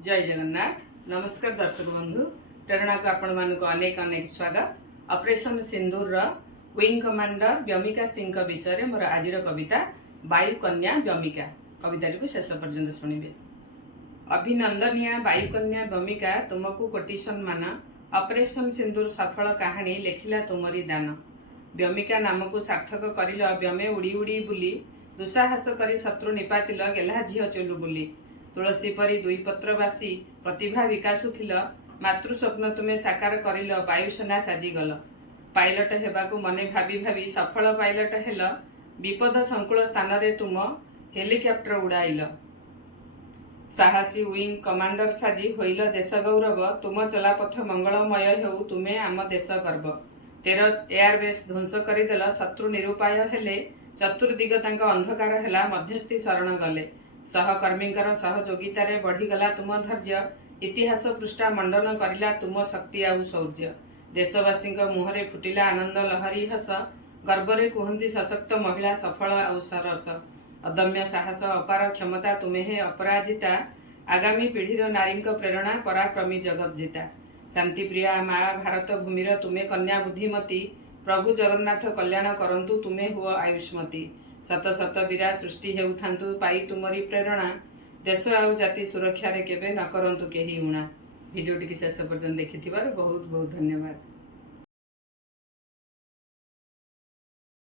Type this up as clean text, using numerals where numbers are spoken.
जय जगन्नाथ। नमस्कार दर्शक बंधु, प्रेरणा को आपण मानक अनेक अनेक स्वागत। ऑपरेशन सिंदूर विंग कमांडर व्योमिका सिंह विषय में मोर आज कविता वायु कन्या व्योमिका कविता को शेष पर्यंत शुणिबे। अभिनंदनिया वायु कन्या व्योमिका, तुमको कोटि सम्मान। ऑपरेशन सिंदूर सफल कहानी लेखिला तुमरी दान। व्योमिका नाम को सार्थक करिल, व्योमे उड़ी उड़ी बुली। दुस्साहस करी शत्रु निपातिल, गेला झील चोलु बुली। तुलसी परी दुई पत्र बासी, प्रतिभा विकासु थिल। मातृ स्वप्न तुमे साकार करिल, वायुसेना साजिगल। पायलट हेबाकु मने भाबी भाबी सफल पायलट हेल। विपद संकुल स्थान रे तुम हेलिकॉप्टर उड़ाइल। साहसी विंग कमांडर साजी होइल देश गौरव। तुम चलापथ मंगलमय हेउ, तुमे आम देश गर्व। 13 एयरबेस ध्वंस करिदेल, शत्रु निरुपाय हेले। चतुर्दिग तांक अंधकार हेला, मध्यस्थी शरण गले। सहकर्मींकर सहयोगितारे बढ़ीगला तुम धैर्य। इतिहास पृष्ठा मंडन करिला तुम शक्ति आउ शौर्य। देशवासी मुहरे फुटिला आनंद लहरी हस। गर्वरे कुहंती सशक्त महिला सफल आउ सरस। अदम्य साहस अपार क्षमता तुमे हे अपराजिता। आगामी पीढ़ीर नारी प्रेरणा, पराक्रमी जगत जीता। शांति प्रिया माँ भारत भूमिर तुमे कन्या बुद्धिमती। प्रभु जगन्नाथ कल्याण करंतु, तुमे हुआ आयुष्मती। शत शत वीरा सृष्टि हेउथांतु, पाई तुमरी प्रेरणा। देश आउ जाति सुरक्षा रे केबे न करंतु केही उणा। भिडियोटी शेष पर्यंत देखिथिबार बहुत बहुत धन्यवाद।